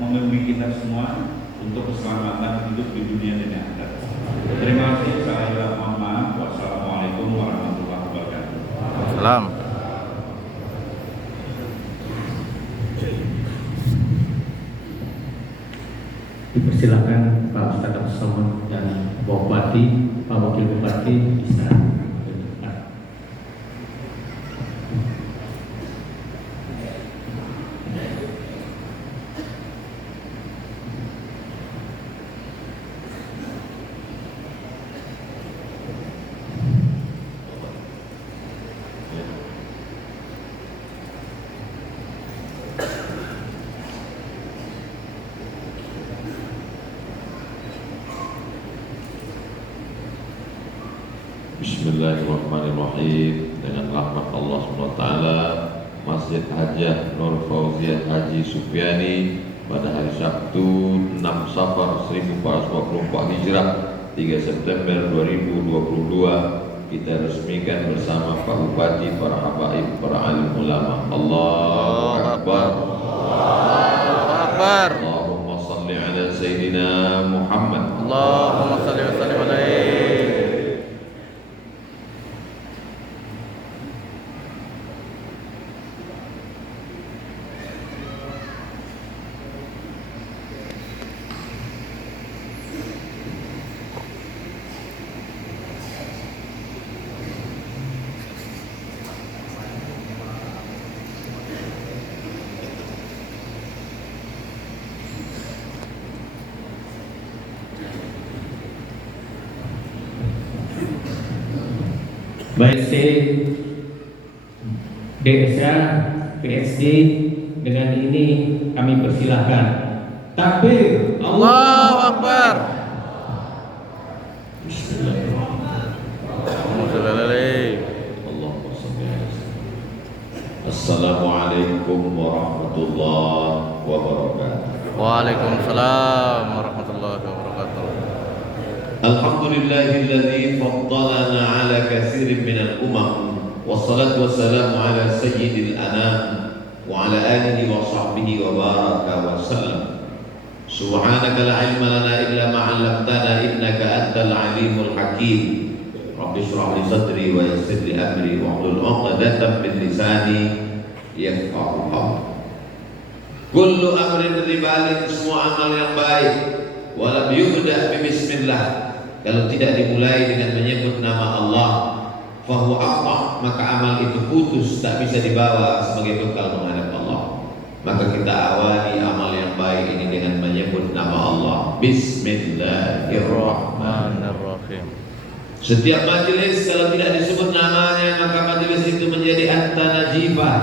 membimbing kita semua untuk keselamatan hidup di dunia dan akhirat. Terima kasih. Saya mohon maaf. Wassalamualaikum warahmatullahi wabarakatuh. Salam. Dipersilakan Pak Ustadz Abdul Somad dan Pak Bupati, Pak Wakil Bupati bisa. Bismillahirrahmanirrahim. Dengan rahmat Allah SWT, Masjid Hajah Nur Fauziah Haji Sufiani pada hari Sabtu 6 Safar 1444 Hijrah 3 September 2022 kita resmikan bersama Pak Bupati, para habaib, para alim ulama. Allahu Akbar. Allahu Akbar. Allahumma salli ala Sayyidina Muhammad. Allahumma salli wa sallim alaihi. Baik C, DSA, PSD, dengan ini kami persilahkan. Takbir, Allahu Akbar. Bismillahirrahmanirrahim. Allahumma salli ala sayyidina. Assalamualaikum warahmatullahi wabarakatuh. Waalaikumsalam warahmatullahi wabarakatuh. Alhamdulillahilladzi faddalana ala katsirin minal wassalatu wassalamu ala sayyidil anam wa ala alihi wa sahbihi wa baraka wa sallam. Subhanaka la ilma lana illa ma 'allamtana innaka antal alimul hakim. Rabbi shrah li sadri wa yassir li amri wa hlul 'uqdatam min lisani yafqahu qawli. Kullu amrin ribalin, semua amal yang baik walam yubda bi bismillah, kalau tidak dimulai dengan menyebut nama Allah, fahuwa aqtah, maka amal itu putus, tak bisa dibawa sebagai bekal menghadap Allah. Maka kita awali amal yang baik ini dengan menyebut nama Allah. Bismillahirrahmanirrahim. Setiap majelis kalau tidak disebut namanya, maka majelis itu menjadi at-tanajifah,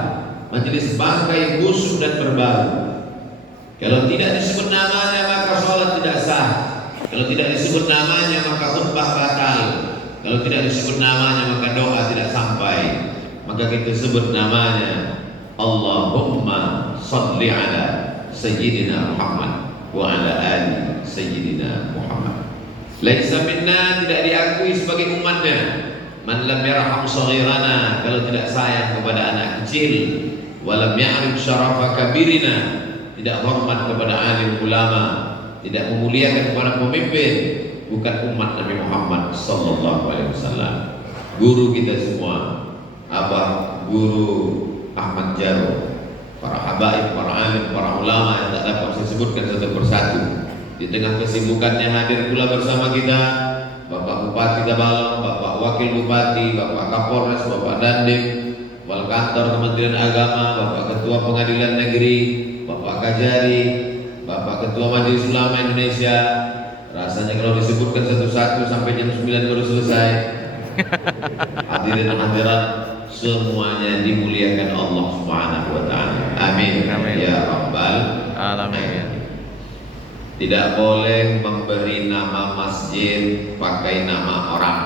majelis bangkai, busuk dan berbau. Kalau tidak disebut namanya, maka sholat tidak sah. Kalau tidak disebut namanya, maka khutbah batal. Kalau tidak disebut namanya, maka doa tidak sampai. Maka kita sebut namanya. Allahumma salli ala Sayyidina Muhammad wa ala ali Sayyidina Muhammad. Laisa minna, tidak diakui sebagai umatnya, man lam yarham saghirana, kalau tidak sayang kepada anak kecil, wa lam ya'rif syarafa kabirina, tidak hormat kepada alim ulama, tidak memuliakan kepada pemimpin, bukan umat Nabi Muhammad sallallahu alaihi wasallam. Guru kita semua, Abah Guru Ahmad Jarot, para habaib, para alim, para ulama yang tak dapat saya sebutkan satu persatu. Di tengah kesibukannya hadir pula bersama kita Bapak Bupati Tabalong, Bapak Wakil Bupati, Bapak Kapolres, Bapak Dandim, Wal Kantor Kementerian Agama, Bapak Ketua Pengadilan Negeri, Bapak Kajari, Bapak Ketua Majelis Ulama Indonesia. Rasanya kalau disebutkan satu-satu sampai jam 9 baru selesai. Hadirin hadirat semuanya dimuliakan Allah Subhanahu wa taala. Amin. Amin. Ya Rabbal Alamin. Tidak boleh memberi nama masjid pakai nama orang.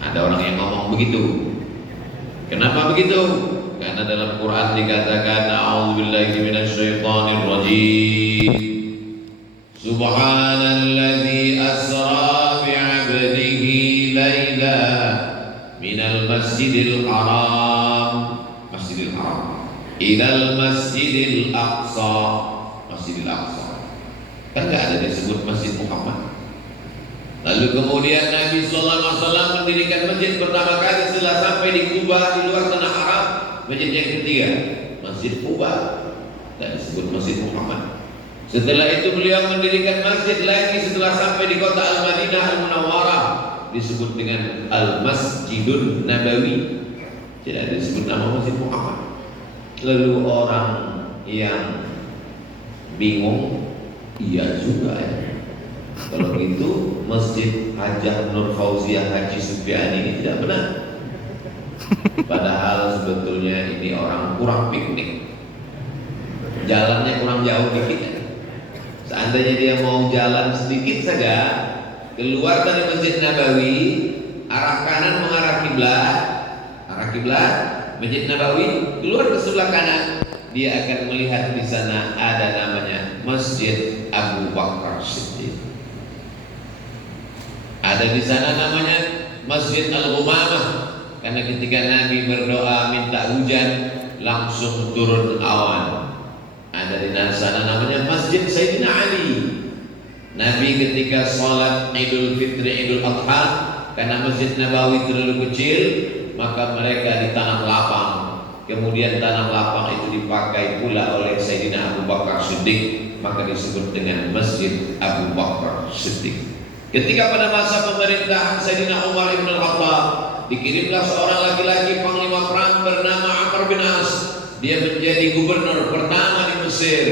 Ada orang yang ngomong begitu. Kenapa begitu? Karena dalam Quran dikatakan a'udzubillahi minasyaitonir rajim. Subhanalladzi asra bi'abdihi laila minal masjidil haram ilal masjidil aqsa Masjidil Aqsa. Kan nggak ada disebut Masjid Muhammad. Lalu kemudian Nabi Sallallahu Alaihi Wasallam mendirikan masjid pertama kali setelah sampai di Kuba di luar tanah Arab. Masjid yang ketiga Masjid Kuba, tak disebut Masjid Muhammad. Setelah itu beliau mendirikan masjid lagi setelah sampai di kota Al-Madinah Al-Munawwarah, disebut dengan Al-Masjidun Nabawi. Tidak disebut nama Masjid Muhammad. Lalu orang yang bingung, iya juga ya. Kalau gitu Masjid Hajah Nur Fauziah Haji Supiani ini tidak benar. Padahal sebetulnya ini orang kurang piknik, jalannya kurang jauh dikit. Seandainya dia mau jalan sedikit saja keluar dari Masjid Nabawi, arah kanan mengarah kiblat, Masjid Nabawi, keluar ke sebelah kanan, dia akan melihat di sana ada namanya Masjid Abu Bakar Siddiq. Ada di sana namanya Masjid Al-Ghumamah, karena ketika Nabi berdoa minta hujan langsung turun awan. Ada di sana namanya Masjid Sayyidina Ali. Nabi ketika sholat Idul Fitri, Idul Adha, karena Masjid Nabawi terlalu kecil, maka mereka di tanah lapang. Kemudian tanah lapang itu dipakai pula oleh Sayyidina Abu Bakar Siddiq, maka disebut dengan Masjid Abu Bakar Siddiq. Ketika pada masa pemerintahan Sayyidina Umar ibn al-Khattab, dikirimlah seorang laki-laki panglima perang bernama Amr bin As. Dia menjadi gubernur pertama di Mesir.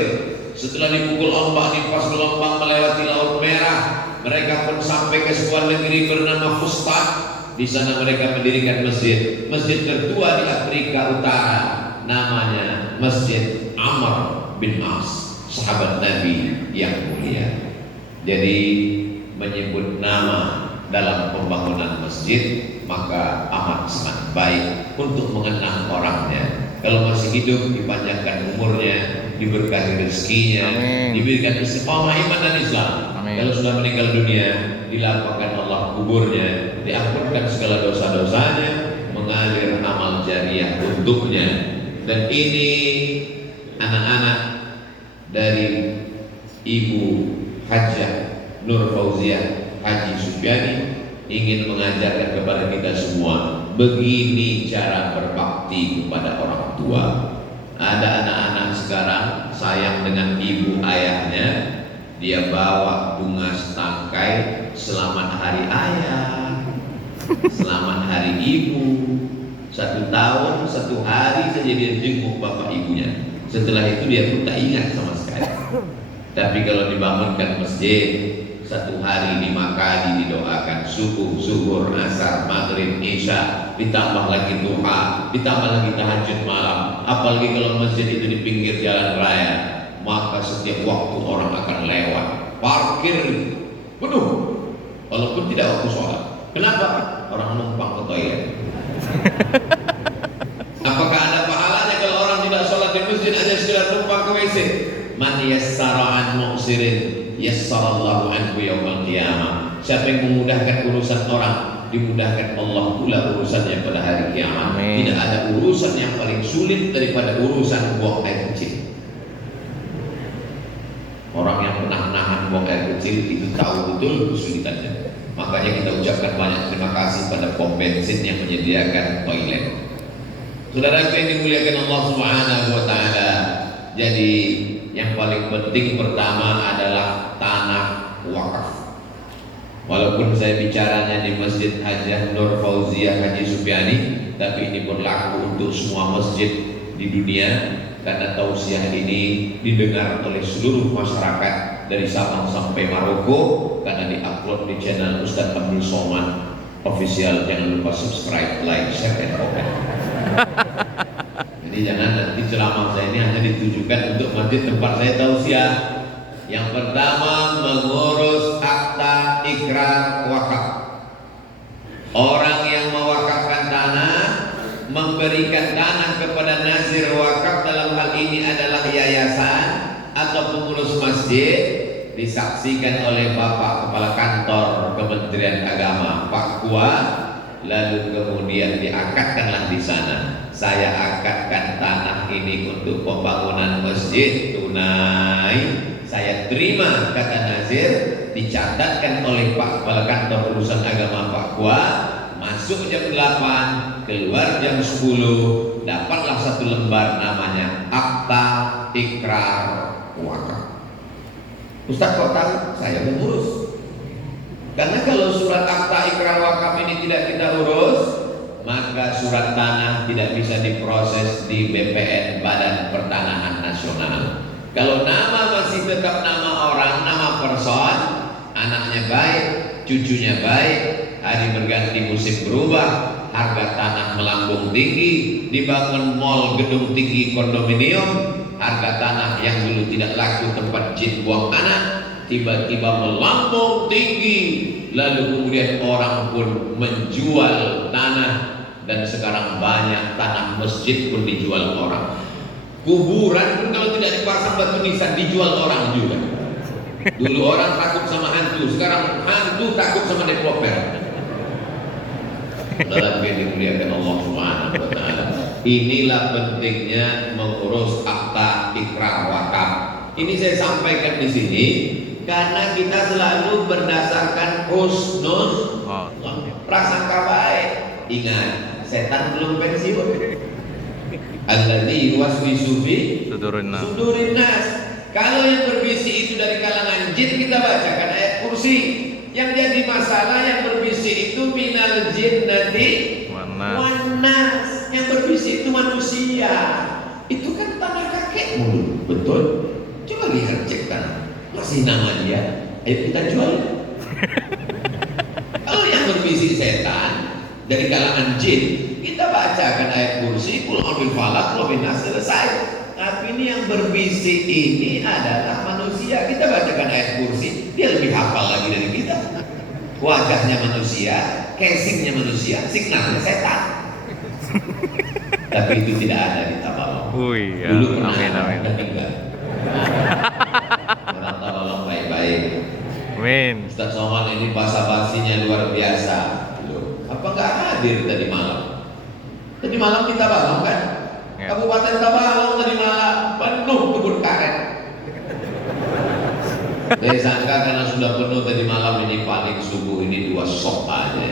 Setelah dipukul ombak, dipas gelombang melewati Laut Merah, mereka pun sampai ke sebuah negeri bernama Fustat. Di sana mereka mendirikan masjid tertua di Afrika Utara, namanya Masjid Amr bin As, sahabat Nabi yang mulia. Jadi menyebut nama dalam pembangunan masjid maka amat sangat baik untuk mengenang orangnya. Kalau masih hidup dipanjangkan umurnya, diberkahi rezekinya, diberikan istiqamah iman dan Islam. Amin. Kalau sudah meninggal dunia, dilapangkan Allah kuburnya, diampunkan segala dosa-dosanya, mengalir amal jariah untuknya. Dan ini anak-anak dari Ibu Hajah Nur Fauziah Haji Supiani ingin mengajarkan kepada kita semua begini cara berbakti kepada orang tua. Ada anak-anak sekarang sayang dengan ibu ayahnya, dia bawa bunga setangkai selamat hari ayah, selamat hari ibu. 1 tahun 1 hari saja dia jenguk bapak ibunya. Setelah itu dia pun tak ingat sama sekali. Tapi kalau dibangunkan masjid 1 hari 5 kali didoakan, subuh, zuhur, asar, maghrib, isya, ditambah lagi duha, ditambah lagi tahajud malam. Apalagi kalau masjid itu di pinggir jalan raya, maka setiap waktu orang akan lewat, parkir penuh, walaupun tidak waktu sholat. Kenapa? Orang numpang ke toilet. Apakah ada pahalanya kalau orang tidak sholat di masjid hanya sekedar numpang ke WC? Man yassara an mu'sirin yassarallahu anhu yaumal qiyamah. Siapa yang memudahkan urusan orang, dimudahkan Allah pula urusannya pada hari kiamat. Tidak ada urusan yang paling sulit daripada urusan buang air kecil. Orang yang pernah nahan buang air kecil itu tahu betul kesulitannya. Makanya kita ucapkan banyak terima kasih pada pom bensin yang menyediakan toilet. Saudara yang dimuliakan Allah Subhanahu wa taala. Jadi yang paling penting pertama adalah tanah wakaf. Walaupun saya bicaranya di Masjid Hajah Nur Fauziah Haji Supiani, tapi ini berlaku untuk semua masjid di dunia, karena tausiah ini didengar oleh seluruh masyarakat dari Sabang sampai Maroko, karena diupload di channel Ustaz Abdul Somad official. Jangan lupa subscribe, like, share, dan komen. Jadi jangan nanti ceramah saya ini hanya ditujukan untuk masjid tempat saya tausiah. Yang pertama, mengurus akta ikrar wakaf. Orang yang mewakafkan tanah, memberikan tanah kepada nazir wakaf, dalam hal ini adalah yayasan atau pengurus masjid, disaksikan oleh Bapak Kepala Kantor Kementerian Agama Pak Kuat, lalu kemudian diakadkanlah di sana. Saya akadkan tanah ini untuk pembangunan masjid, tunai, saya terima, kata Nazir, dicatatkan oleh Pak Kepala Kantor Urusan Agama Papua, masuk jam 8, keluar jam 10, dapatlah satu lembar namanya Akta Ikrar Wakaf. Ustaz kok tahu? Saya mengurus. Karena kalau surat Akta Ikrar Wakaf ini tidak kita urus, maka surat tanah tidak bisa diproses di BPN, Badan Pertanahan Nasional. Kalau nama masih tetap nama orang, nama person, anaknya baik, cucunya baik, hari berganti musim berubah, harga tanah melambung tinggi, dibangun mall gedung tinggi kondominium, harga tanah yang dulu tidak laku tempat jin buang anak, tiba-tiba melambung tinggi, lalu kemudian orang pun menjual tanah. Dan sekarang banyak tanah masjid pun dijual orang. Kuburan pun kalau tidak dipasang batu nisan dijual orang juga. Dulu orang takut sama hantu, sekarang hantu takut sama developer. Dalam dimuliakan Allah Subhanahu wa taala. Inilah pentingnya mengurus akta ikrar wakaf. Ini saya sampaikan di sini karena kita selalu berdasarkan husnul prasangka baik. Ingat, setan belum pensiun. Alladzi yuwaswisu fi sudurin nas. Kalau yang berbisik itu dari kalangan jin, kita bacakan ayat kursi. Yang jadi masalah yang berbisik itu minal jinnati wan nas. Yang berbisik itu manusia. Itu kan tanah kakekmu, betul? Coba lihat cek tanah, masih nama dia. Ayo kita jual. Kalau yang berbisik setan dari kalangan jin, kita bacakan ayat kursi, qul a'udzu falaq, qul binas, selesai. Tapi ini yang berbisik ini adalah manusia. Kita bacakan ayat kursi, dia lebih hafal lagi dari kita. Wajahnya manusia, casingnya manusia, signalnya setan. Tapi itu tidak ada di Tabalong. Dulu pernah, tapi enggak. Orang Tabalong baik-baik. Amin. Ustaz Somad ini basa-basinya luar biasa. Apa nggak hadir tadi malam? Tadi malam kita Tabalong kan? Ya. Kabupaten Tabalong tadi malam penuh kebun karet. Saya sangka karena sudah penuh tadi malam ini paling subuh ini 2 sok aja.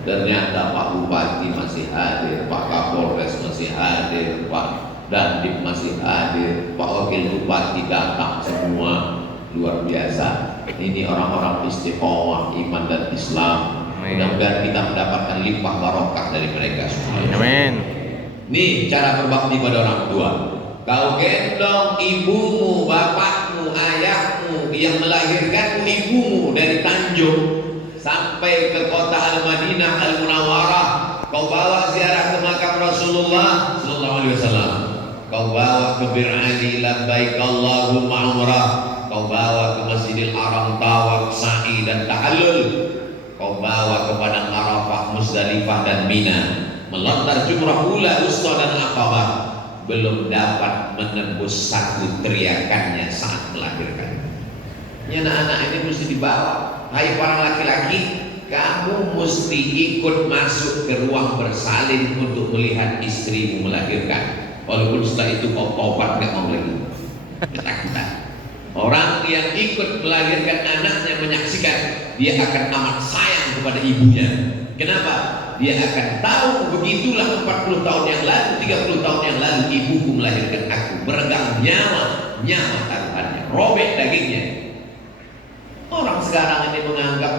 Ternyata Pak Bupati masih hadir, Pak Kapolres masih hadir, Pak Dandim masih hadir, Pak Wakil Bupati datang semua. Luar biasa. Ini orang-orang istiqomah iman dan Islam. Mudah-mudahan kita mendapatkan limpah barokah dari mereka semua. Amin. Nih cara berbakti pada orang tua. Kau gendong ibumu, bapakmu, ayahmu yang melahirkanmu, ibumu dari Tanjung sampai ke kota Al-Madinah Al-Munawwarah. Kau bawa ziarah ke makam Rasulullah sallallahu alaihi wasallam. Kau bawa ke Bir Ali labbaik Allahumma umrah. Kau bawa ke Masjidil Haram tawaf, sa'i dan tahallul. Kau bawa ke padang Arafah, Muzdalifah dan Mina, melontar jumrah ula, wusta dan Aqabah, belum dapat menembus satu teriakannya saat melahirkan. Ini anak-anak ini mesti dibawa. Hai para laki-laki, kamu mesti ikut masuk ke ruang bersalin untuk melihat istrimu melahirkan. Walaupun setelah itu kau tobat nggak mau lagi. Ketakutan. Orang yang ikut melahirkan anaknya menyaksikan, dia akan amat sayang kepada ibunya. Kenapa? Dia akan tahu begitulah 40 tahun yang lalu, 30 tahun yang lalu ibuku melahirkan aku, meregang nyawa taruhannya, robek dagingnya. Orang sekarang ini menganggap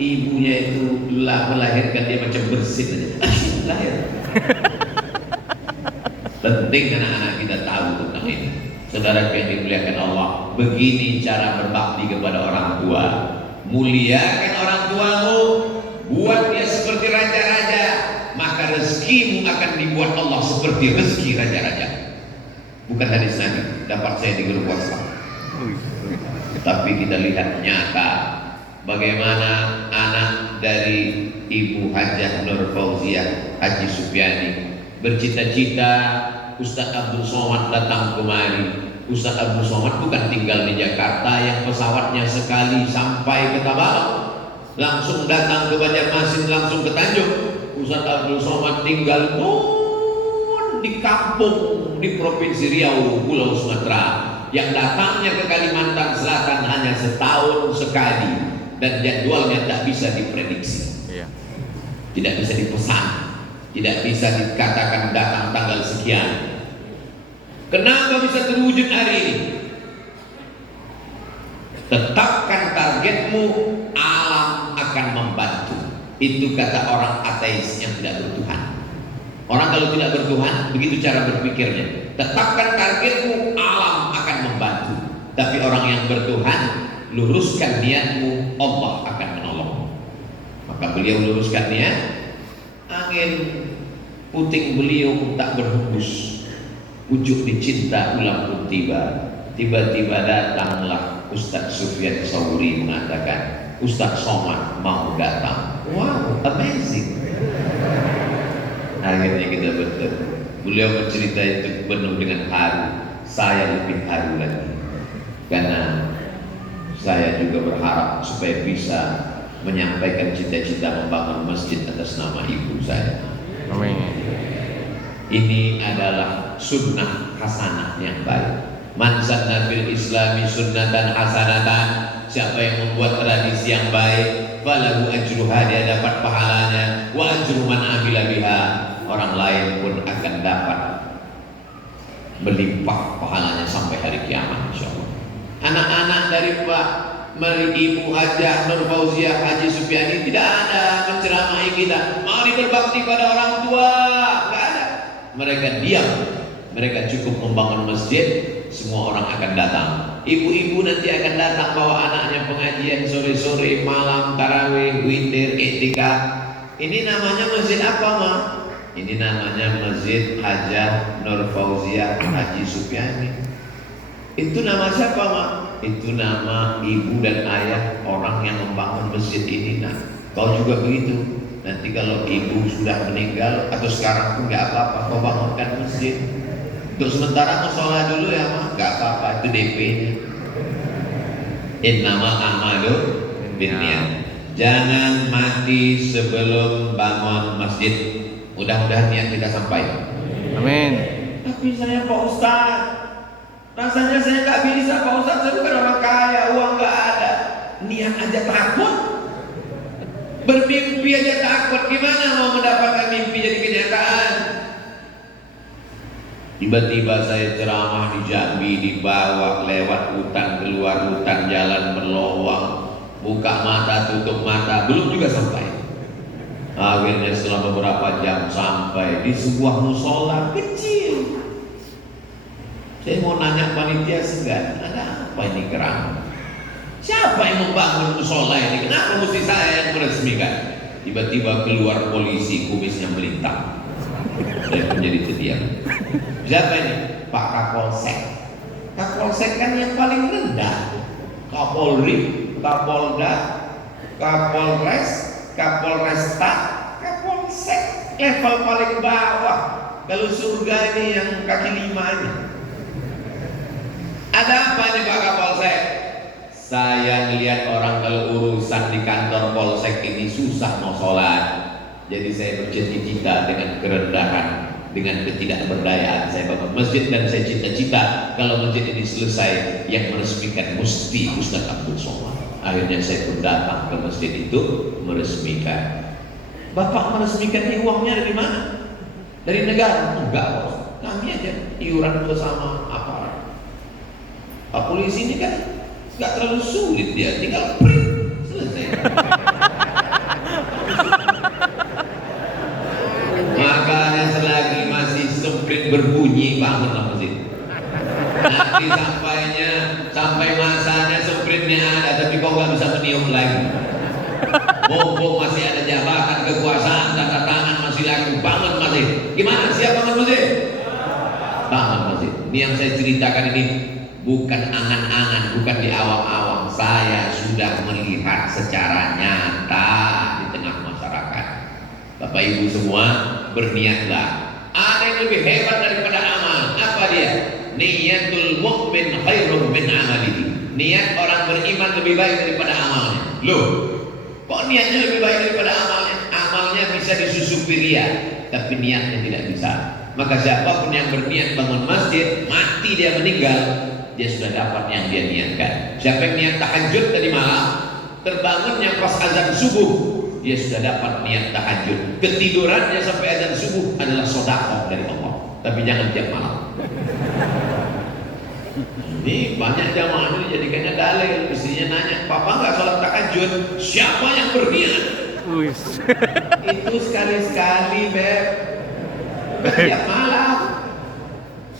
ibunya itu melahirkan dia macam bersin aja. Lahir. Penting anak-anak kita tahu tentang ini. Saudara yang dimuliakan Allah, begini cara berbakti kepada orang tua. Muliakan orang tuamu, buat dia seperti raja-raja, maka rezekimu akan dibuat Allah seperti rezeki raja-raja. Bukan hadis Nabi, dapat saya di grup WhatsApp. Tapi kita lihat nyata bagaimana anak dari Ibu Hajah Nur Fauziah Haji Supiani bercita-cita Ustaz Abdul Somad datang kemari. Ustaz Abdul Somad bukan tinggal di Jakarta yang pesawatnya sekali sampai ke Tabalong, langsung datang ke Banjarmasin, langsung ke Tanjung. Ustaz Abdul Somad tinggal di kampung di Provinsi Riau, Pulau Sumatera. yang datangnya ke Kalimantan Selatan hanya setahun sekali dan jadwalnya tak bisa diprediksi, Iya. tidak bisa dipesan, tidak bisa dikatakan datang tanggal sekian. Kenapa bisa terwujud hari ini? Tetapkan targetmu, alam akan membantu. Itu kata orang ateis yang tidak bertuhan. Orang kalau tidak bertuhan, begitu cara berpikirnya. Tetapkan targetmu, alam akan membantu. Tapi orang yang bertuhan, luruskan niatmu, Allah akan menolong. Maka beliau luruskan niat, angin puting beliau tak berhembus. Ujuk dicinta ulang pun tiba. Tiba-tiba datanglah Ustaz Sufyan Tsauri mengatakan, Ustaz Somad mau datang. Wow, amazing. Akhirnya kita bertemu. Beliau bercerita itu penuh dengan haru. Saya lebih haru lagi, karena saya juga berharap supaya bisa menyampaikan cita-cita membangun masjid atas nama ibu saya. Amin. Ini adalah sunnah hasanah yang baik. Man sanna fil islami sunnatan hasanatan. Siapa yang membuat tradisi yang baik, falahu ajruha, dia dapat pahalanya, wa ajru man amila biha, orang lain pun akan dapat melimpah pahalanya sampai hari kiamat insyaallah. Anak-anak dari Pak Ibu Hajah Nur Fauziah Haji Supiani tidak ada menceramahi kita, mari berbakti pada orang tua, enggak ada. Mereka diam, mereka cukup membangun masjid, semua orang akan datang. Ibu-ibu nanti akan datang bawa anaknya pengajian sore-sore, malam, tarawih, witir, iktikaf. Ini namanya masjid apa, Ma? Ini namanya Masjid Hajah Nur Fauziah Haji Supiani. Itu nama siapa, Ma? Itu nama ibu dan ayah orang yang membangun masjid ini. Nah, kau juga begitu. Nanti kalau ibu sudah meninggal atau sekarang pun nggak apa-apa, kau bangunkan masjid. Untuk sementara musola dulu ya, Ma. Nggak apa-apa, itu DP-nya. Innama a'malu binniyat. Jangan mati sebelum bangun masjid. Mudah-mudahan niat kita sampai. Amin. Tapi saya Pak Ustaz, rasanya saya nggak bisa Pak Ustaz, saya bukan orang kaya, uang nggak ada. Niat aja takut, bermimpi aja takut, gimana mau mendapatkan mimpi jadi kenyataan? Tiba-tiba saya ceramah di Jambi, dibawa lewat hutan, keluar hutan, jalan berlowang, buka mata, tutup mata, belum juga sampai. Akhirnya setelah beberapa jam sampai di sebuah musola kecil. Saya mau nanya panitia segan, ada apa ini geram? Siapa yang membangun musola ini? Kenapa mesti saya yang meresmikan? Tiba-tiba keluar polisi, kumisnya melintang. Saya menjadi terdiam. Siapa ini? Pak Kapolsek. Kapolsek kan yang paling rendah. Kapolri, Kapolda, Kapolres, Kapolresta, Kapolsek, level paling bawah. Kalau surga ini yang kaki lima aja. Ada apa nih Pak Kapolsek? Saya ngelihat orang kalau urusan di kantor Polsek ini susah mau sholat. Jadi saya bercita-cita dengan kerendahan, dengan ketidakberdayaan saya bangun masjid, dan saya cita-cita kalau masjid ini selesai yang meresmikan Musti Ustaz Abdul Somad. Akhirnya saya pun datang ke masjid itu meresmikan. Bapak meresmikan ini uangnya dari mana? Dari negara? Enggak, Bos. Kami aja iuran bersama aparat. Pak polisi ini kan enggak terlalu sulit, dia tinggal print, selesai. Makanya selagi masih sprint berbunyi, bangunlah masjid. Nanti sampai masanya sprintnya ada, tapi kau nggak bisa meniup lagi. Mumpung masih ada jabatan kekuasaan, tanda tangan masih laku, bangun masjid. Gimana? Siap bangun masjid? Bangun masjid. Ini yang saya ceritakan ini bukan angan-angan, bukan di awang-awang. Saya sudah melihat secara nyata di tengah masyarakat. Bapak Ibu semua, berniatlah. Ada yang lebih hebat daripada amal. Apa dia? Niyatul mu'min khairum min amalihi. Niat orang beriman lebih baik daripada amalnya. Loh, kok niatnya lebih baik daripada amalnya? Amalnya bisa disusupi ria, tapi niatnya tidak bisa. Maka siapapun yang berniat bangun masjid, mati dia meninggal, dia sudah dapat yang dia niatkan. Siapa yang niat tahajud tadi malam, terbangunnya pas azan subuh, dia sudah dapat niat tahajud. Ketidurannya sampai azan subuh adalah sedekah dari Allah. Tapi jangan tiap malam. Ini banyak jamaah ini jadikannya dalil. Istrinya nanya, papa nggak sholat tahajud? Siapa yang berniat? Itu sekali-sekali, Beb. Tiap malam.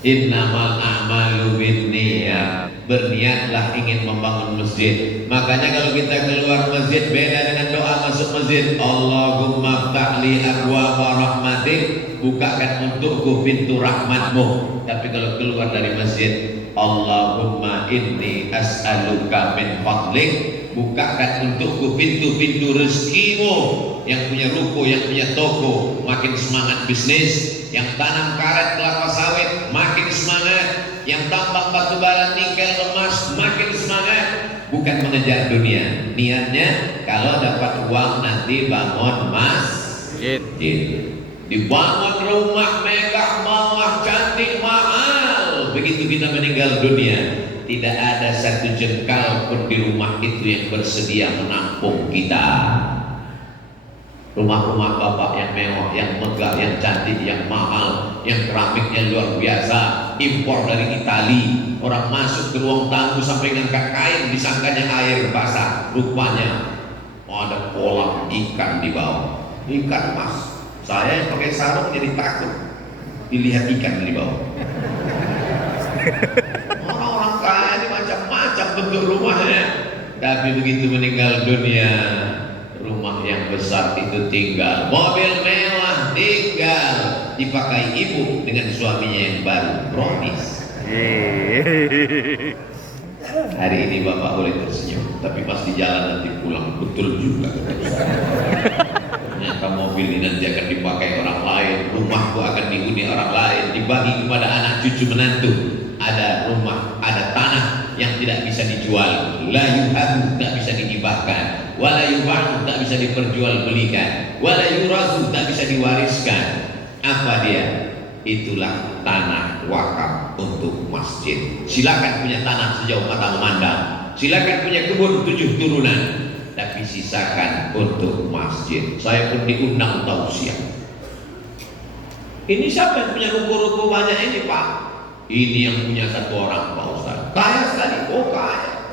Innamal a'malu binniyat. Berniatlah ingin membangun masjid. Makanya kalau kita keluar masjid beda dengan doa masuk masjid. Allahumma ftahli abwaaba rahmatik, bukakan untukku pintu rahmatmu. Tapi kalau keluar dari masjid, Allahumma inni as'aluka min fadlik, bukakan untukku pintu-pintu rezekimu. Yang punya ruko, yang punya toko, makin semangat bisnis. Yang tanam karet kelapa sawit, makin semangat. Yang tambang batu bara nikel emas, makin semangat. Bukan mengejar dunia. Niatnya kalau dapat uang nanti bangun masjid, dibangun rumah megah, mewah, cantik, mahal. Begitu kita meninggal dunia, tidak ada satu jengkal pun di rumah itu yang bersedia menampung kita. Rumah-rumah bapak yang mewah, yang megah, yang cantik, yang mahal, yang keramiknya luar biasa, impor dari Itali. Orang masuk ke ruang tamu sampai ngangkat kain, disangkanya air basah. Rupanya ada kolam ikan di bawah. Ikan mas. Saya yang pakai sarung jadi takut dilihat ikan di bawah. Orang-orang kaya ini macam-macam bentuk rumahnya. Tapi begitu meninggal dunia, rumah yang besar itu tinggal, mobil mewah tinggal, dipakai ibu dengan suaminya yang baru, promis. Hari ini bapak boleh tersenyum, tapi pas di jalan nanti pulang betul juga. Ternyata mobil ini nanti akan dipakai orang lain, rumahku akan dihuni orang lain, dibagi kepada anak cucu menantu. Ada rumah, ada tanah yang tidak bisa dijual, la yuhadu, tak bisa dihibahkan, wala yubahu, tak bisa diperjualbelikan, wala yurazu, tak bisa diwariskan. Apa dia? Itulah tanah wakaf untuk masjid. Silakan punya tanah sejauh mata memandang, silakan punya kebun 7 turunan, tapi sisakan untuk masjid. Saya pun diundang tausiah. Ini siapa yang punya ruko-ruko banyak ini Pak? Ini yang punya 1 orang Pak Ustaz. Kaya sekali, oh kaya.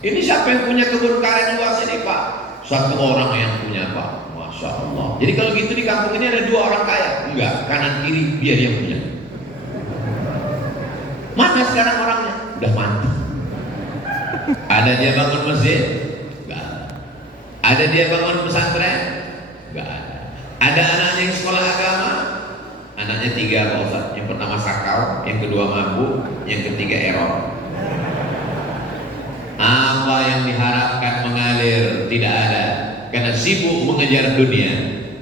Ini siapa yang punya kebun karet luas ini Pak? 1 orang yang punya Pak. Masya Allah. Jadi kalau gitu di kampung ini ada 2 orang kaya? Enggak, kanan kiri dia yang punya. Mana sekarang orangnya? Udah mati. Ada dia bangun masjid? Enggak ada. Ada dia bangun pesantren? Enggak ada. Ada anaknya yang sekolah agama? Anaknya 3 Pak Ustaz. Yang pertama sakau, yang kedua mabuk, yang ketiga error. Apa yang diharapkan mengalir? Tidak ada. Karena sibuk mengejar dunia.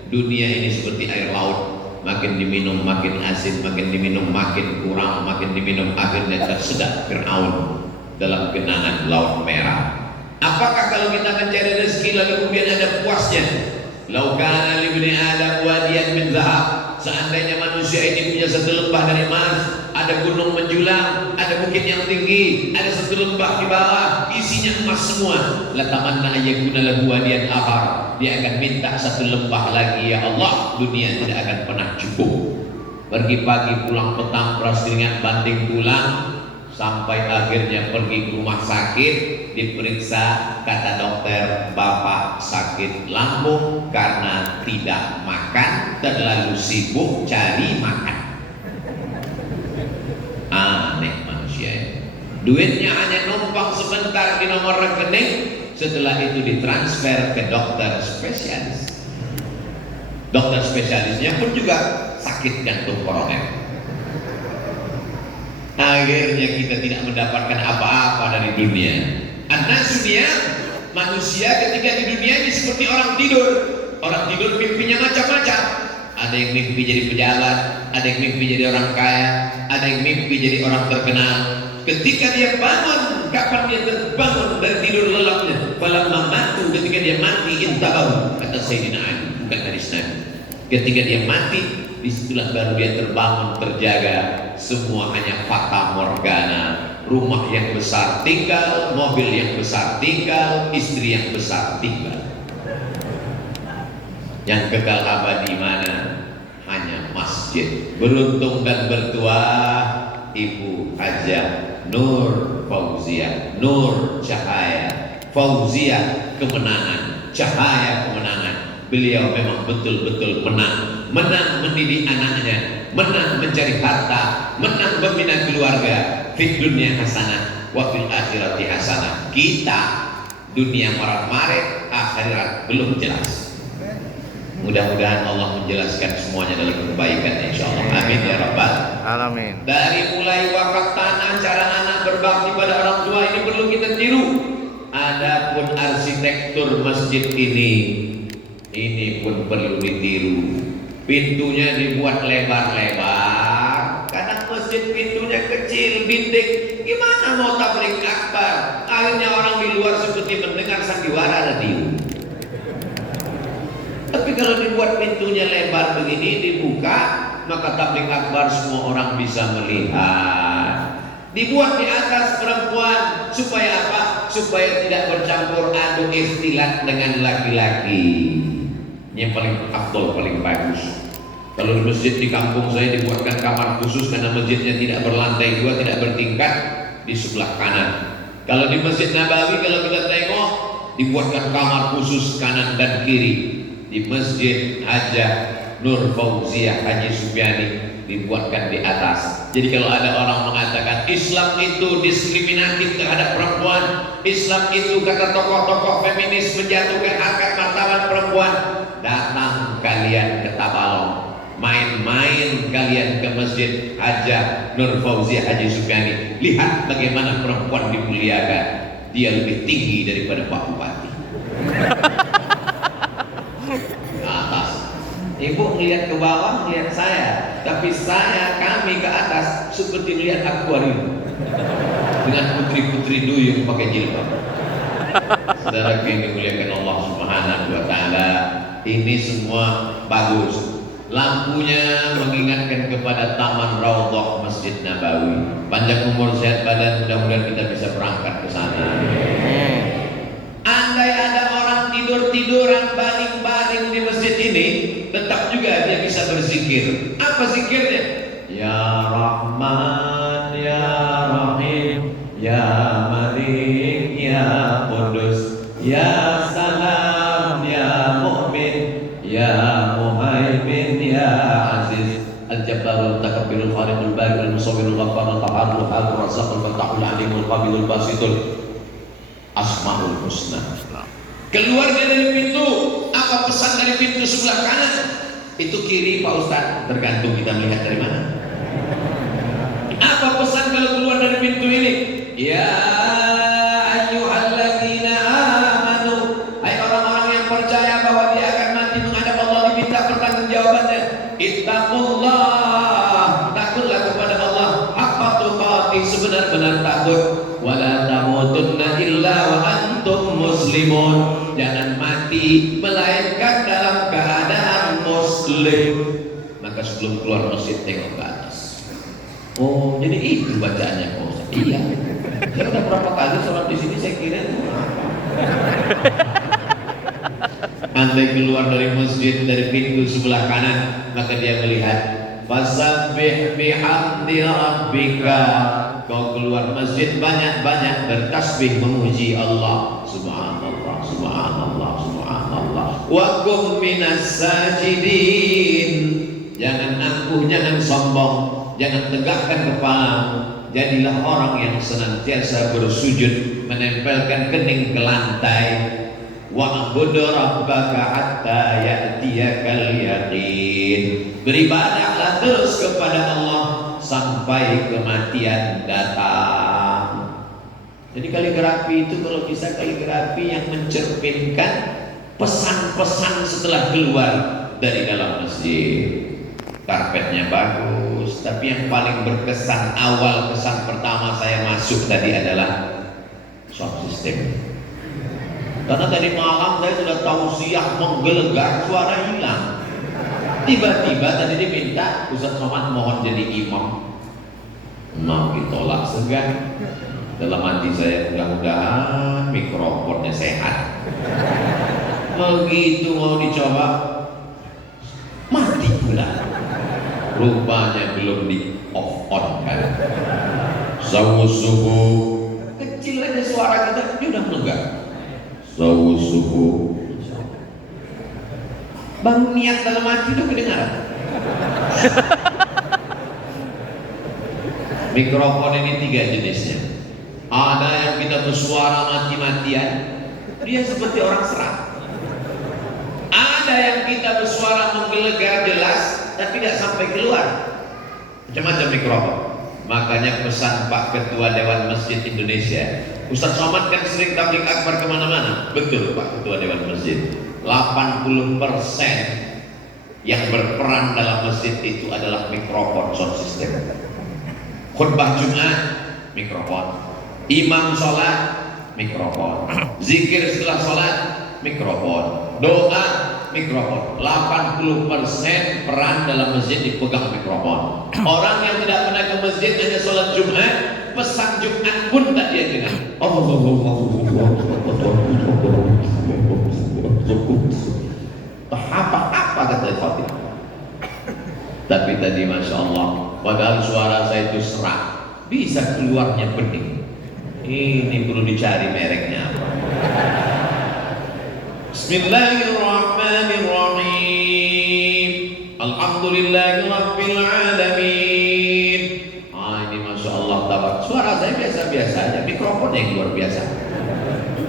Dunia ini seperti air laut, makin diminum makin asin, makin diminum makin kurang, makin diminum akhirnya tersedak Fir'aun dalam genangan laut merah. Apakah kalau kita mencari rezeki lalu kemudian ada puasnya? Lau kana li ibni Adam wadiyan min zahab, seandainya manusia ini punya 1 lembah dari emas, ada gunung menjulang, ada bukit yang tinggi, ada 1 lembah di bawah, isinya emas semua. Latamanna ayyakuna lahu wadiyan akhar, dia akan minta 1 lembah lagi, ya Allah, dunia tidak akan pernah cukup. Pergi pagi pulang petang, beras keringat banting tulang, sampai akhirnya pergi ke rumah sakit, diperiksa, kata dokter, bapak sakit lambung karena tidak makan, terlalu sibuk cari makan. Aneh manusia ini. Duitnya hanya numpang sebentar di nomor rekening, setelah itu ditransfer ke dokter spesialis. Dokter spesialisnya pun juga sakit jantung koroner. Akhirnya kita tidak mendapatkan apa-apa dari dunia. An-nasunia, manusia ketika di dunia ini seperti orang tidur. Orang tidur mimpinya macam-macam. Ada yang mimpi jadi pejabat, ada yang mimpi jadi orang kaya, ada yang mimpi jadi orang terkenal. Ketika dia bangun, kapan dia terbangun dari tidur lelapnya? Falamma matu, ketika dia mati, intabahu, kata Sayyidina Ali, bukan hadis Nabi. Ketika dia mati, disitulah baru dia terbangun, terjaga. Semua hanya fata morgana, rumah yang besar tinggal, mobil yang besar tinggal, istri yang besar tinggal. Yang kekal abadi mana? Hanya masjid. Beruntung dan bertuah Ibu Hajah Nur Fauziah, Nur cahaya, Fauziah kemenangan, cahaya kemenangan. Beliau memang betul-betul menang mendidik anaknya, menang mencari harta, menang membina keluarga. Fid dunya hasanah wa fil akhirati hasanah. Kita dunia marat-marit, akhirat belum jelas. Mudah-mudahan Allah menjelaskan semuanya dalam kebaikan, insyaallah. Amin ya rabbal Alamin. Dari mulai wakaf tanah, cara anak berbakti pada orang tua, ini perlu kita tiru. Adapun arsitektur masjid ini pun perlu ditiru. Pintunya dibuat lebar-lebar, karena masjid pintunya kecil, dinding. Gimana mau tabligh akbar? Akhirnya orang di luar seperti mendengar sandiwara radio. Tapi kalau dibuat pintunya lebar begini, dibuka, maka tabligh akbar semua orang bisa melihat. Dibuat di atas perempuan supaya apa? Supaya tidak bercampur aduk istilah dengan laki-laki. Ini yang paling afdol, paling bagus. Kalau di masjid di kampung saya dibuatkan kamar khusus karena masjidnya tidak berlantai dua, tidak bertingkat, di sebelah kanan. Kalau di Masjid Nabawi, kalau kita tengok, dibuatkan kamar khusus kanan dan kiri. Di Masjid Hajah Nur Fauziah Haji Supiani dibuatkan di atas. Jadi kalau ada orang mengatakan Islam itu diskriminatif terhadap perempuan, Islam itu kata tokoh-tokoh feminis menjatuhkan harkat martabat perempuan, datang kalian ke Tabalong, main-main kalian ke Masjid Hajah Nur Fauziah Haji Supiani, lihat bagaimana perempuan dimuliakan. Dia lebih tinggi daripada Pak Bupati. Ke atas. Ibu melihat ke bawah, melihat saya, tapi kami ke atas seperti melihat akuarium dengan putri-putri duyung pakai jilbab. Saudara yang dimuliakan Allah Subhanahu wa taala, ini semua bagus. Lampunya mengingatkan kepada Taman Raudhah Masjid Nabawi. Panjang umur, sehat badan, mudah-mudahan kita bisa berangkat ke sana. Andai ada orang tidur-tiduran baring-baring di masjid ini, tetap juga dia bisa berzikir. Apa zikirnya? Ya Rahman, Ya Rahim, Ya Malik, Ya Qudus, Ya Salam, Ya Mu'min, Ya Muhaimin, Ya Aziz, Al-Jabbarul Takabbirul Khaliqul Barikul Musawwirul Ghafarul Qaharul Al Razzaqul Fattahul Alimul Qabilul Basitul, Asmaul Husna. Keluarnya dari pintu, apa pesan dari pintu sebelah kanan? Itu kiri Pak Ustaz, tergantung kita melihat dari mana. Apa pesan kalau keluar dari pintu ini? Ya ayyuhalladzina amanu, hai orang-orang yang percaya bahwa dia akan mati menghadap Allah, diminta pertanggungjawabannya. Ittaqullah, takutlah kepada Allah haqqa tuqatih, sebenar-benar takut. Wala tamutunna illa wa antum muslimun, jangan mati melainkan dalam keadaan muslim. Maka sebelum keluar masjid tengok ke atas. Oh, jadi itu bacaannya Pak Ustaz. Iya. Saya udah berapa kali sholat di sini, saya kira itu apa? Andai keluar dari masjid dari pintu sebelah kanan, maka dia melihat fasabbih bihamdi rabbika. Kau keluar masjid banyak-banyak bertasbih memuji Allah. Subhanallah, subhanallah, subhanallah. Wa qum minas sajidin. Jangan angkuh, jangan sombong, jangan tegakkan kepala. Jadilah orang yang senantiasa bersujud, menempelkan kening ke lantai. Wa'bud rabbaka hatta ya'tiyakal yaqin. Beribadahlah terus kepada Allah sampai kematian datang. Jadi kaligrafi itu kalau bisa kaligrafi yang mencerminkan pesan-pesan setelah keluar dari dalam masjid. Karpetnya bagus, tapi yang paling berkesan, awal kesan pertama saya masuk tadi adalah sound system. Karena tadi malam saya sudah tausiah menggelegar, suara hilang. Tiba-tiba tadi diminta Ustaz Somad mohon jadi imam. mau ditolak segan. Dalam hati saya, mudah-mudahan mikrofonnya sehat. Begitu mau dicoba, mati pula. Rupanya belum di off on kan. Subuh kecil aja suara kita, dia udah menegak. Subuh baru niat dalam hati udah kedengaran. Mikrofon ini 3 jenisnya. Ada yang kita bersuara mati-matian, dia seperti orang serak. Ada yang kita bersuara menggelegar jelas, tapi tidak sampai keluar. Macam-macam mikrofon. Makanya pesan Pak Ketua Dewan Masjid Indonesia, Ustaz Somad kan sering tabligh akbar kemana-mana. Betul Pak Ketua Dewan Masjid, 80% yang berperan dalam masjid itu adalah mikrofon sound system. Khutbah Jumat, mikrofon. Imam sholat, mikrofon. Zikir setelah sholat, mikrofon. Doa, mikrofon. 80% peran dalam masjid dipegang mikrofon. Orang yang tidak pernah ke masjid hanya sholat Jumat, pesan Jumat pun tak dia dengar. Apa kata Fatih. Tapi tadi Masya Allah, padahal suara saya itu serak, bisa keluarnya bening. Ini perlu dicari mereknya apa. Bismillahirrahmanirrahim. Alhamdulillahirabbil alamin. Ini Masya Allah tabarak. Suara saya biasa-biasa aja, mikrofonnya yang luar biasa.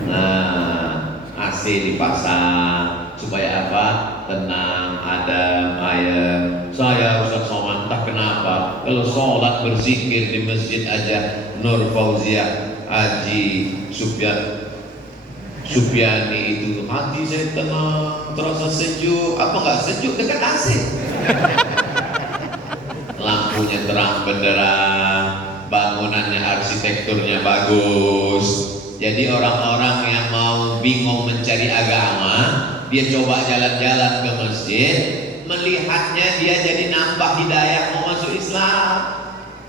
Nah, AC dipasang supaya apa? Tenang, adem, ayem. Saya Ustaz Somad tak kenapa kalau sholat berzikir di masjid aja, Nur Fauziah Haji Supiani itu hati saya tenang, terasa sejuk. Apa nggak sejuk? Dekat AC. Lampunya terang benderang, bangunannya arsitekturnya bagus. Jadi orang-orang yang mau bingung mencari agama, dia coba jalan-jalan ke masjid, melihatnya dia jadi nambah hidayah mau masuk Islam.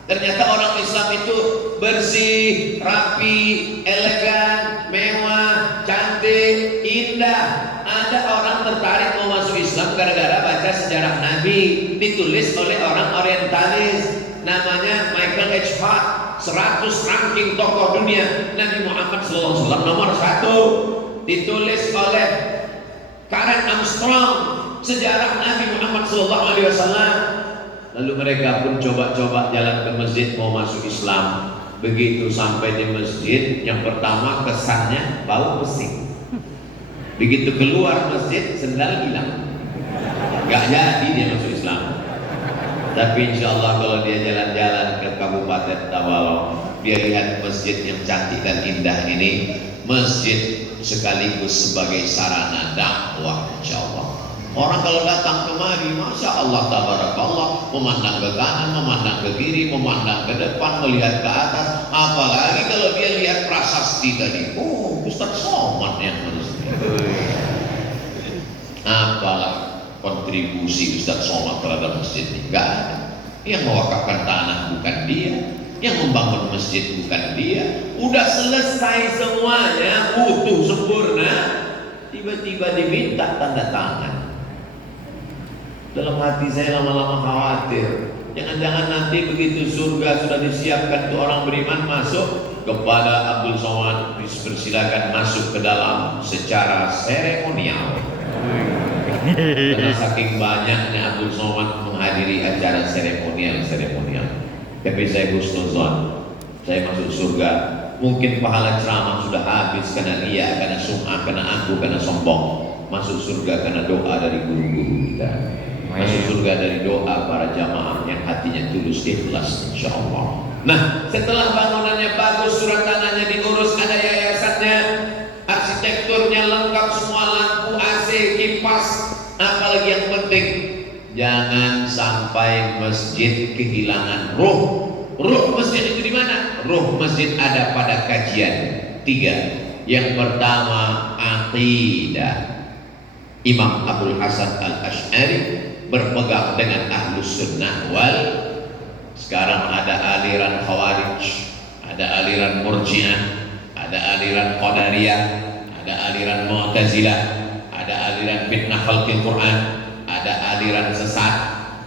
Ternyata orang Islam itu bersih, rapi, elegan, mewah, cantik, indah. Ada orang tertarik mau masuk Islam gara-gara baca sejarah Nabi, ditulis oleh orang orientalis, namanya Michael H. Hart, 100 ranking tokoh dunia Nabi Muhammad SAW nomor 1, ditulis oleh Karen Armstrong, sejarah Nabi Muhammad SAW. Lalu mereka pun coba-coba jalan ke masjid mau masuk Islam. Begitu sampai di masjid, yang pertama kesannya bau pesing. Begitu keluar masjid, sendal hilang. Gak jadi dia masuk Islam. Tapi insya Allah kalau dia jalan-jalan ke Kabupaten Tawalong, dia lihat masjid yang cantik dan indah ini, masjid sekaligus sebagai sarana dakwah insya Allah. Orang kalau datang kemari, Masya Allah, tabarakallah, memandang ke kanan, memandang ke kiri, memandang ke depan, melihat ke atas. Apalagi kalau dia lihat prasasti tadi, oh Ustaz Somad yang meresmi. Apalah kontribusi Ustaz Somad terhadap masjid ini? Gak ada. Yang mewakafkan tanah bukan dia, yang membangun masjid bukan dia. Udah selesai semuanya, utuh sempurna, tiba-tiba diminta tanda tangan. Dalam hati saya lama-lama khawatir, jangan-jangan nanti begitu surga sudah disiapkan untuk orang beriman masuk, kepada Abdul Somad dipersilakan masuk ke dalam secara seremonial. Karena saking banyaknya Abdul Somad menghadiri acara seremonial. Tapi saya husnuzon, saya masuk surga. Mungkin pahala ceramah sudah habis karena ria, karena sum'ah, karena aku, karena sombong. Masuk surga karena doa dari guru-guru kita. Masuk surga dari doa para jamaah yang hatinya tulus ikhlas insya Allah. Nah, setelah bangunannya bagus, surat tanahnya diurus, ada yayasannya, arsitekturnya lengkap, semua lampu, AC, kipas, apalagi yang penting jangan sampai masjid kehilangan ruh. Ruh masjid itu di mana? Ruh masjid ada pada kajian 3. Yang pertama aqidah. Imam Abdul Hasan Al-Ash'ari berpegang dengan Ahlus Sunnah wal Sekarang ada aliran Khawarij, ada aliran Murji'ah, ada aliran Qadariyah, ada aliran Mu'tazilah, ada aliran fitnah khalqil Quran, ada aliran sesat,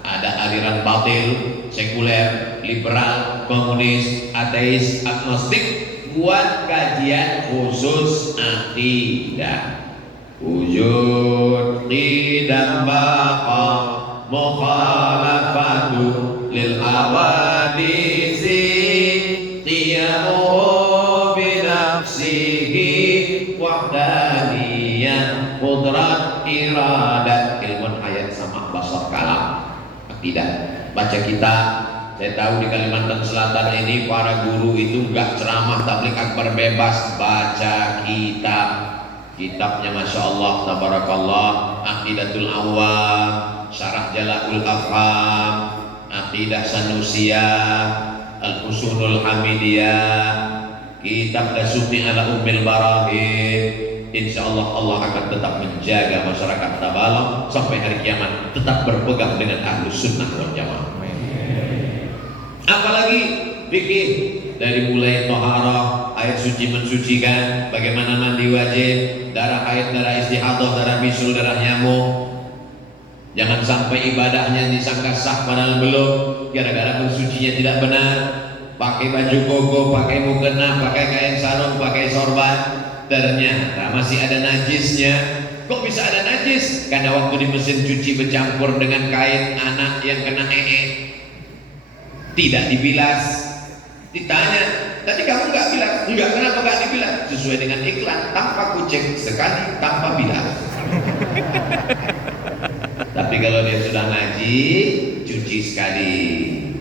ada aliran batil, sekuler, liberal, komunis, ateis, agnostik. Buat kajian khusus akidah. Wujud qidam baqa mukhalafatu lil awadisi qiyamuhu binafsihi wahdaniyah qudrat iradat. Ilmu hayat sama basar kalam akidah. Baca kitab. Saya tahu di Kalimantan Selatan ini para guru itu enggak ceramah tabligh akbar bebas, baca kitab. Kitabnya Masya Allah, Tabarakallah, Aqidatul Awam, Syarah Jala'ul Afham, Aqidah Sanusiyah, Al-Usunul Hamidiyah, Kitab Dasuki ala Ummil Barahim. Insya Allah Allah akan tetap menjaga masyarakat Tabalong sampai hari kiamat, tetap berpegang dengan Ahlus Sunnah wal Jamaah. Apalagi fikih, dari mulai toharah, air suci mensucikan, bagaimana mandi wajib, darah haid, darah istihadah, darah bisul, darah nyamuk. Jangan sampai ibadahnya disangka sah padahal belum, gara-gara bersucinya tidak benar. Pakai baju koko, pakai mukena, pakai kain sarung, pakai sorban, ternyata masih ada najisnya. Kok bisa ada najis? Karena waktu di mesin cuci bercampur dengan kain anak yang kena tidak dibilas. Ditanya, tadi kamu nggak bilas? Enggak, kenapa nggak dibilas? Sesuai dengan iklan, tanpa kucek sekali, tanpa bilas. Tapi kalau dia sudah ngaji, cuci sekali,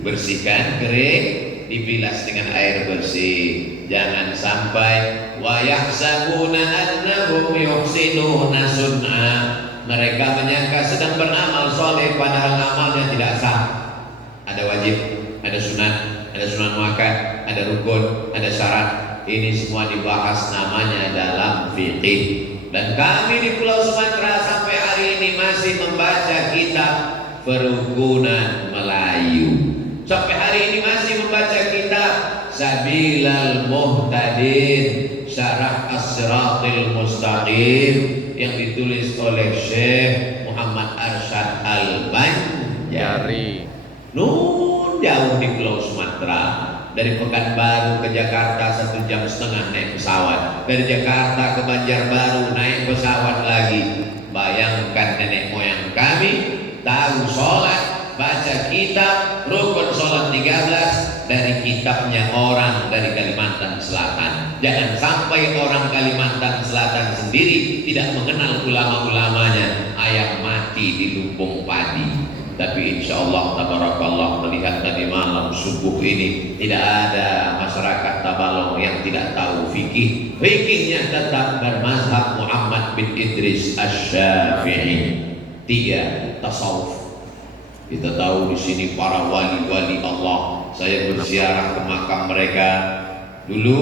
bersihkan, kering, dibilas dengan air bersih. Jangan sampai wa yahsabuna annahum yuhsinuna sun'a. Mereka menyangka sedang beramal soleh padahal amalnya tidak sah. Ada wajib, ada sunat, ada sunat muakkad, ada rukun, ada syarat. Ini semua dibahas namanya dalam fikih. Dan kami di Pulau Sumatera sampai hari ini masih membaca kitab Perukunan Melayu. Sampai hari ini masih membaca kitab Sabilal Muhtadin, Syarah As-Siratil Mustaqim yang ditulis oleh Syekh Muhammad Arsyad Al-Banjari. Nun jauh di Pulau Sumatera. Dari Pekanbaru ke Jakarta 1,5 jam naik pesawat. Dari Jakarta ke Banjarbaru naik pesawat lagi. Bayangkan nenek moyang kami tahu sholat, baca kitab, rukun sholat 13 dari kitabnya orang dari Kalimantan Selatan. Jangan sampai orang Kalimantan Selatan sendiri tidak mengenal ulama-ulamanya. Ayam mati di lumbung padi. Tapi insya Allah tabarakallah, melihat tadi malam subuh ini tidak ada masyarakat Tabalong yang tidak tahu fikih. Fikihnya tetap bermazhab Muhammad bin Idris Asy-Syafi'i. 3. Tasawuf. Kita tahu di sini para wali-wali Allah. Saya berziarah ke makam mereka. Dulu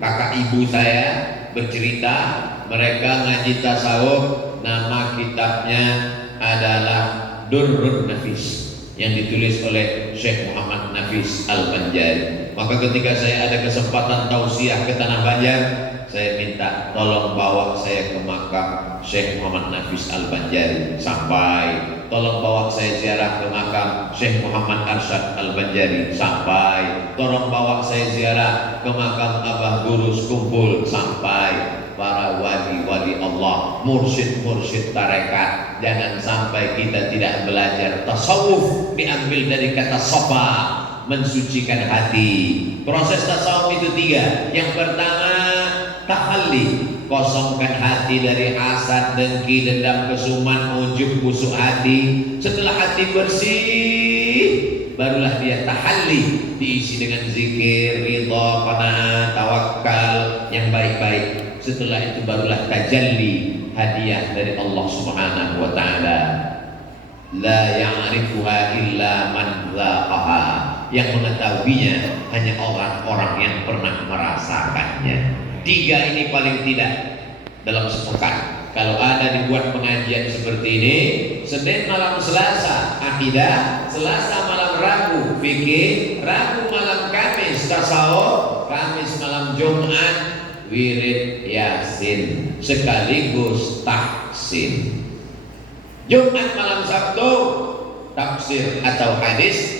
kakak ibu saya bercerita mereka ngaji tasawuf. Nama kitabnya adalah Durrun Nafis yang ditulis oleh Syekh Muhammad Nafis Al-Banjari. Maka ketika saya ada kesempatan tausiah ke Tanah Banjar, saya minta tolong bawa saya ke makam Syekh Muhammad Nafis Al-Banjari. Sampai tolong bawa saya ziarah ke makam Syekh Muhammad Arsyad Al-Banjari. Sampai tolong bawa saya ziarah ke makam Abah Gurus Kumpul. Sampai para wali-wali Allah, mursyid-mursyid tarekat. Jangan sampai kita tidak belajar tasawuf. Diambil dari kata sofa, mensucikan hati. Proses tasawuf itu 3. Yang pertama, tahalli, kosongkan hati dari hasad, dengki, dendam, kesuman, ujub, busuk hati. Setelah hati bersih, barulah dia tahalli, diisi dengan zikir, ridha, qanaah, tawakal yang baik-baik. Setelah itu barulah tajalli, hadiah dari Allah Subhanahu wa taala. La ya'rifuha illa man dzaqaha. Yang mengetahuinya hanya orang-orang yang pernah merasakannya. 3 ini paling tidak dalam sepekan. Kalau ada dibuat pengajian seperti ini, Senin malam Selasa akidah, Selasa malam malam Rabu fikih, Rabu malam Kamis tasawuf, Kamis malam Jumat wirid Yasin sekaligus tahsin. Jumat malam Sabtu tafsir atau hadis.